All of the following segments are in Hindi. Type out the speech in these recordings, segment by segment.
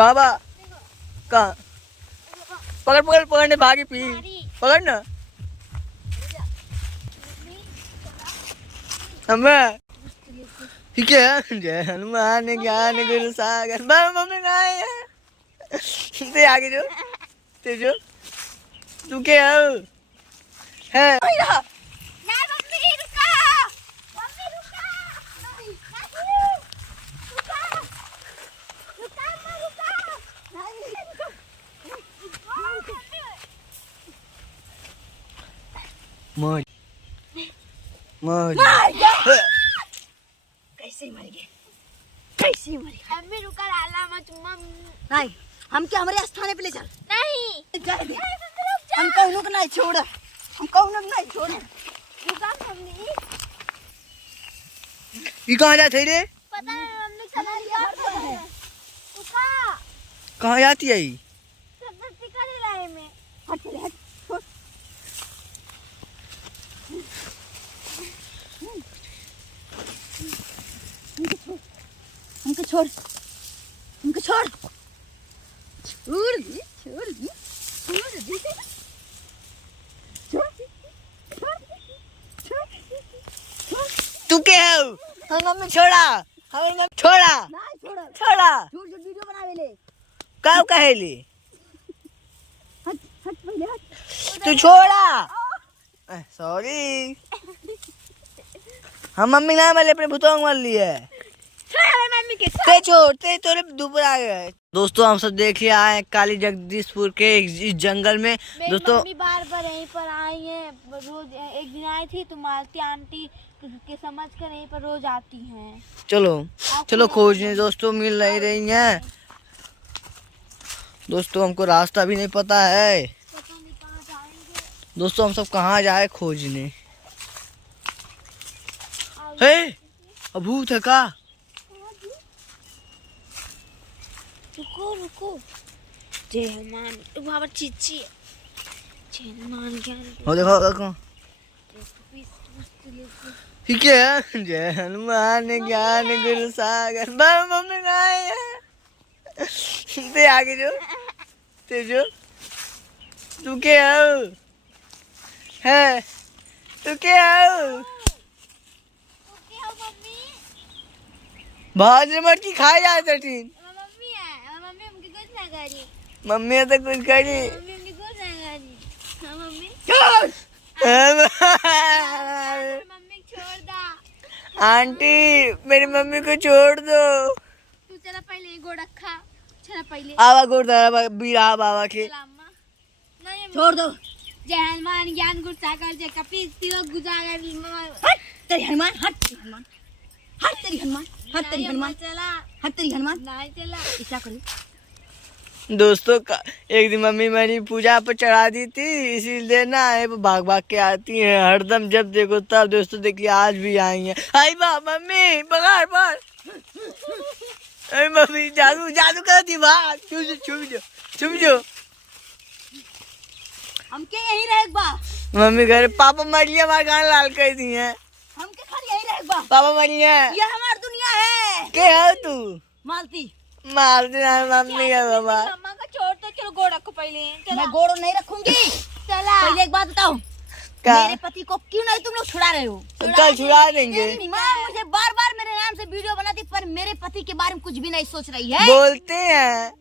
कहाँ बा? कहाँ? पकड़ पकड़ पकड़ने भागी पी पकड़ ना हमें ठीक है। जय हनुमान ज्ञान गुरु सागर। मम्मी कहाँ है? ते आगे जो ते जो तू क्या है? मौज मौज कैसे मर गए? कैसे मर गए? मम्मी रुका लाला मत नहीं हम क्या हमारे स्थाने पे ले चल। नहीं जाए दे हम कौनों को नहीं छोड़ हम कौनों को नहीं छोड़। रुका मम्मी ये कहाँ जाते रे? पता है मम्मी चला गया रुका कहाँ जाती है ये? सब टिका ले लाए में हट चले हट छोड़। हमको छोड़ हमको छोड़ छोड़ दी छोड़ दी छोड़ दी छोड़ छोड़। तू क्या है? हम मम्मी छोड़ा हमारी मम्मी छोड़ा नहीं छोड़ा छोड़ा झूठ झूठ वीडियो बनावे ले। काऊ कहेली हट हट पहले हट। तू छोड़ा सॉरी हम मम्मी ना वाले अपने भूतों मार लिए मम्मी के ते छोड़ ते तोरे दोबारा आ गए। दोस्तों हम सब देख लिया आए काली जगदीशपुर के इस जंगल में। दोस्तों मम्मी बार बार यहीं पर आई है रोज। एक दिन आई थी तो मालती आंटी के समझ कर यहीं पर रोज आती हैं। चलो चलो खोजने दोस्तों मिल नहीं रही हैं। दोस्तों हमको रास्ता भी नहीं पता है। पता नहीं कहाँ जाएंगे। दोस्तों हम सब कहाँ जाए खोजने? हे भूत है का? रुको रुको जय हनुमान वहाँ पर चीची है। जय हनुमान ज्ञान हो देखो देखो ठीक है। जय हनुमान ज्ञान गुरु सागर। मम्मी कहाँ है? ते आगे जो ते जो तू क्या है? तू क्या भाज मट की खाए जाते टीन मम्मी है मम्मी हमकी कुछ ना करी। मम्मी तो कुछ करी मम्मी हमकी कुछ ना करी। हाँ मम्मी मम्मी छोड़ दा। आंटी मेरी मम्मी को छोड़ दो। तू चला पहले गोड़ रखा चला पहले आवा गुरुद्वारा बीरा बाबा के सलामा नहीं छोड़ दो। जय हनुमान ज्ञान गुरु सागर जय कपीस तिलक गुजागर हट तेरी हनुमान हट हनुमान हट तेरी हनुमान हट तेरी हनुमान चला हट तेरी हनुमान। नहीं चला क्या करूं? दोस्तों एक दिन मम्मी मेरी पूजा पर चढ़ा दी थी इसीलिए ना है वो भाग भाग के आती है हरदम। जब देखो तब दोस्तों देखिए आज भी आई है। आई बा मम्मी बगाड़ पर अरे मम्मी जादू जादू कर दी भाग छुप जो हम के यही रहे बा। मम्मी घर पापा मरिया हमारे गाना लाल कर दी है। हम के खाली यही रहे बा। पापा मरिया ये हमारी दुनिया है। के है तू मालती मार देना मम्मी है बाबा। मम्मा का छोड़ तो चलो गोड़ रखो पहले चला मैं गोड़ नहीं रखूंगी। चला पहले एक बात बताओ मेरे पति को क्यों नहीं तुम लोग छुड़ा रहे हो? कल छुड़ा देंगे। माँ मुझे बार बार मेरे नाम से वीडियो बनाती पर मेरे पति के बारे में कुछ भी नहीं सोच रही है। बोलते हैं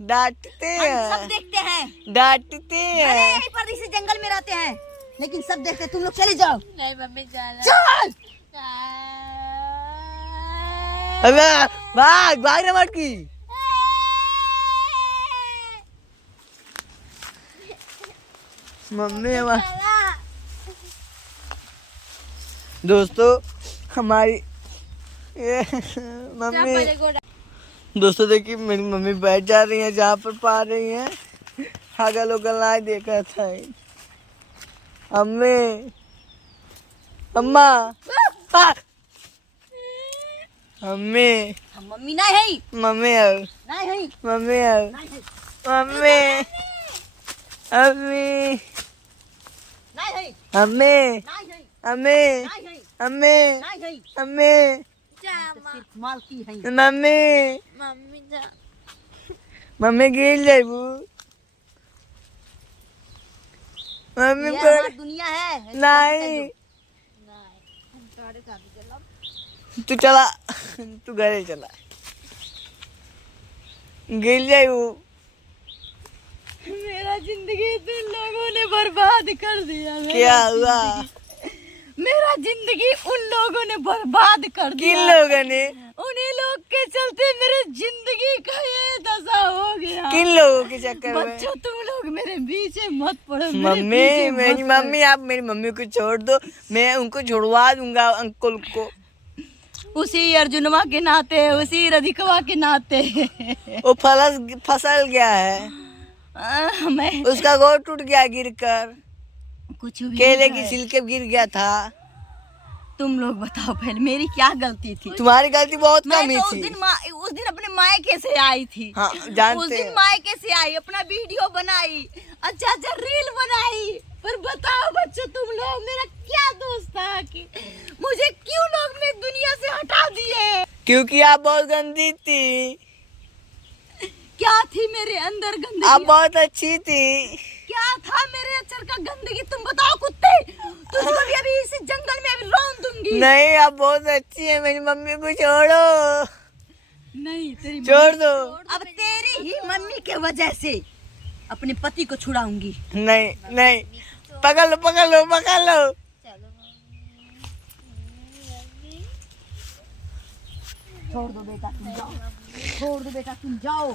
डांटते हम सब हैं देखते हैं डांटते भले हैं। यहीं पर इसी जंगल में रहते हैं लेकिन सब देखते हैं। तुम लोग चले जाओ। नहीं मम्मी चला चल अबे भाग भाग ना मत की। मम्मी दोस्तों हमारी मम्मी दोस्तों देखिए मेरी मम्मी बैठ जा रही है जहाँ पर पा रही है। अगल उगल ना देखा था अम्मी अम्मा मम्मी मम्मी नहीं है मम्मी अब नहीं है मम्मी अब नहीं है मम्मी अम्मी नहीं है अम्मी नहीं है अम्मी नहीं है अम्मी नहीं है अम्मी सिर्फ मालती है। मम्मी मम्मी जा मम्मी गिर जाइबू। मम्मी ये पर हमारी दुनिया है। नहीं तू चला, तू घरे चला, गिर जाइबू। मेरा जिंदगी तुम लोगों ने बर्बाद कर दिया। क्या हुआ? मेरा जिंदगी उन लोगों ने बर्बाद कर दिया। किन लोगों ने? उन्हीं लोग के चलते मेरे जिंदगी का ये दशा हो गया। किन लोगों के चक्कर में? बच्चों तुम लोग मेरे पीछे मत पड़ो। मेरे मम्मी, पीछे मेरी मत मम्मी, आप मेरी मम्मी को छोड़ दो, मैं उनको छुड़वा दूंगा अंकल को। पड़ो। उसी अर्जुनवा के नाते, उसी राधिकवा के नाते वो फसल गया है, मैं उसका गोड़ टूट गया गिरकर, कुछ भी केले नहीं की है। छिलके गिर गया था। तुम लोग बताओ पहले मेरी क्या गलती थी? तुम्हारी गलती बहुत मैं कम ही तो थी। उस दिन अपने मायके से आई थी। हाँ उस जानते दिन हैं। मायके से आई, अपना वीडियो बनाई, अच्छा अच्छा रील बनाई। पर बताओ बच्चों तुम लोग, मेरा क्या दोस्त था कि मुझे क्यों लोग ने दुनिया से हटा दिए? क्योंकि आप बहुत गंदी थी। क्या थी मेरे अंदर आप गंदगी? बहुत अच्छी थी। क्या था मेरे अंदर का गंदगी? तुम बताओ कुत्ते, तुझको भी अभी इस जंगल में अभी रौंद दूंगी। नहीं, आप बहुत अच्छी है, मेरी मम्मी को छोड़ो, नहीं तेरी छोड़ दो। अब तेरी ही मम्मी के वजह से अपने पति को छुड़ाऊंगी। नहीं नहीं, पकड़ लो पकड़ लो पकड़ लो। छोड़ दो बेटा तुम जाओ, छोड़ दो बेटा तुम जाओ।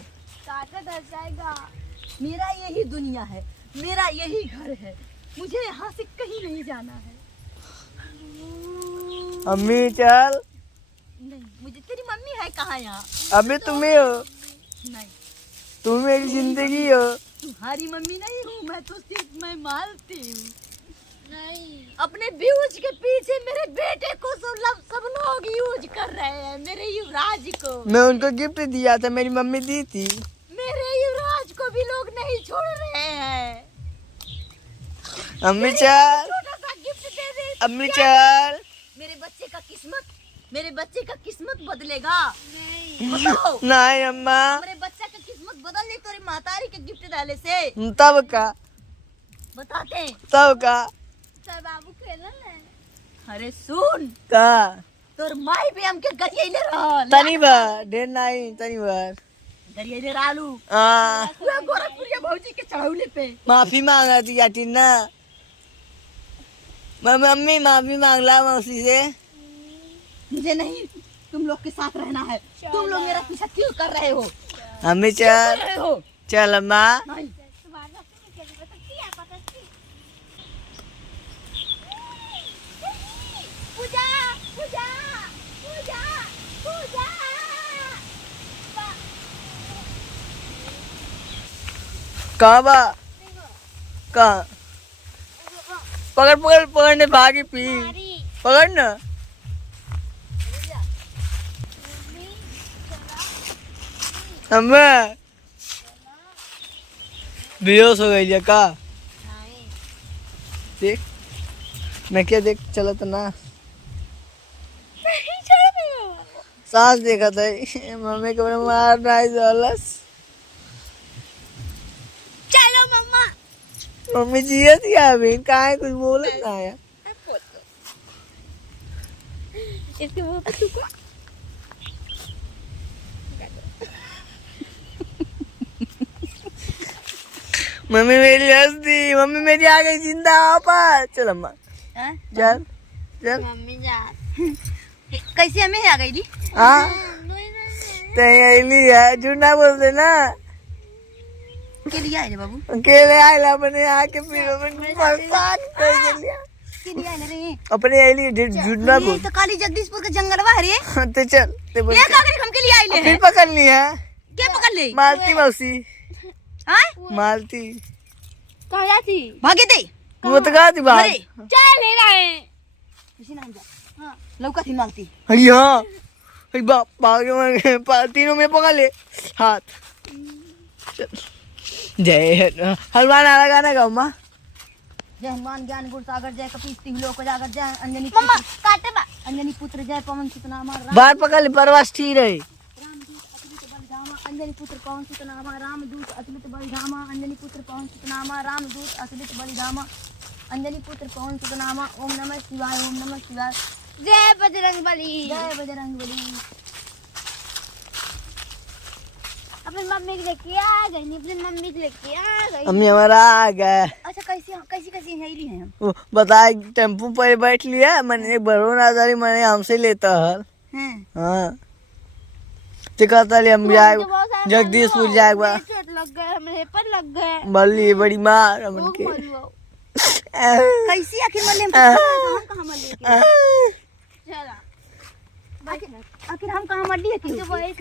काका डर जाएगा। मेरा यही दुनिया है, मेरा यही घर है, मुझे यहाँ से कहीं नहीं जाना है। अम्मी चल, नहीं, मुझे तेरी मम्मी है कहाँ यहाँ? अभी तुम ही हो, नहीं, तुम मेरी जिंदगी हो। तुम्हारी मम्मी नहीं हूँ मैं, तो सिर्फ मैं मालती हूँ। नहीं अपने व्यूज के पीछे मेरे बेटे को सब लोग यूज कर रहे हैं, मेरे युवराज को। मैं उनको गिफ्ट दिया था, मेरी मम्मी दी थी। मेरे युवराज को भी लोग नहीं छोड़ रहे हैं। अम्मी चल, छोटा सा गिफ्ट दे दे। अम्मी चल। मेरे बच्चे का किस्मत बदलेगा। नहीं बताओ, नहीं अम्मा, मेरे बच्चा का किस्मत बदल नहीं तेरी मातारी के गिफ्ट डाले से। तब का, बताते हैं। तब का, सर बाबू खेलल है। अरे सुन, का तोर माई भी हमके गरियाइले रहल। तनी बार, ढेर नहीं, तनी बार। गरियाइले रालू हाँ, पूरा गोरखपुरिया भौजी के चढ़ौले पे। माफी मांगा थी याटी ना। मम्मी माफी मांग ला मौसी से। मुझे नहीं तुम लोग के साथ रहना है। तुम लोग मेरा पीछा क्यों कर रहे हो? अम्मी कर चल, रहे हो? चल अम्मा। नहीं, तुम्हारे रास्ते में खेल सकती है पता थी। पूजा पूजा पूजा पूजा। कहाँ बा? कहाँ? पकड़ पकड़ पकड़ने भागी पी, मारी पकड़ ना। अम्मा बेहोश हो गई का? नहीं देख मैं क्या देख चला था ना, सांस देखा था। मम्मी को मैंने मारना है जलस। चलो मम्मा। मम्मी जिया थी अभी, कहाँ है कुछ बोला ना है। इसके मुंह पे थूको। मम्मी मेरी हंस दी, मम्मी मेरी आ गई जिंदा वापस। चल अम्मा हाँ? चल चल। मम्मी जा कैसे हमें आ गई ली? हाँ तैयारी है, झूठ ना बोल देना। के लिए आए रे बाबू? अकेले आयला अपने आके फिर अपने परेशान कर दिया। के लिए आए रे? अपने आईली झूठ ना ये बोल। तो काली जगदीशपुर का जंगलवा है रे। तो चल ते बोल। ये का करे हम के लिए आइले फिर हैं? पकड़ ली है क्या पकड़ ले? मालती मौसी, हां? मालती कहाँ जाती? भागे दे। वो तो कहा थी बाहर। अरे चल ले रहे किसी नाम जा। हां, लौका थी मांगती। हाँ बाप भागे तीनों में पकड़ ले हाथ। चल जय हलवा ना लगाना गाँव माँ। जय हनुमान ज्ञान गुण सागर जय कपीस तिहु लोक जागर जय अंजनी मम्मा पुत्र- काटे बा। अंजनी पुत्र जय पवन सुत नामा राम बाहर पकड़ ले परवास ठीक रहे। दूत अतुलित बलधाम नामा अंजनी पुत्र पवन सुत नामा रामदूत अतुलित बलिधामा अंजनी पुत्र पवन सुत नामा रामदूत अतुलित बलिधामा अंजनी पुत्र पवन सुत नामा ओम नमः शिवाय ओम नमः शिवाय जय बजरंग बली। जय बजरंग बली। अपनी मम्मी के लेके आ गई, अपनी मम्मी के लेके आ गई। मम्मी हमारा आ गए। अच्छा कैसी कैसी कैसी हेली हैं हम वो बताए टेम्पू पर बैठ लिया मैंने बरो नादारी मैंने हमसे लेता है। हैं हाँ तो कहता ले हम जाए जगदीशपुर जाए चोट लग गए, हमरे पर लग गए। बल्ली बड़ी मार हमन के कैसी आखिर मले हम कहां मले चला आखिर हम कहां मर लिए कि वही